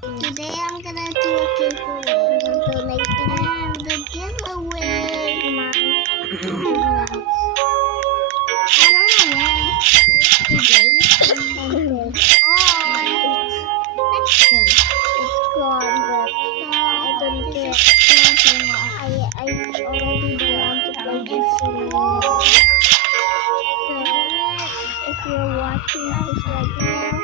Today I'm gonna do a giveaway. And the giveaway I don't know when. Today. Or next day. It's gone, but So I don't this care. is going to watch. I already don't want to play this It's game cool. anymore. So if you're watching, please let me know.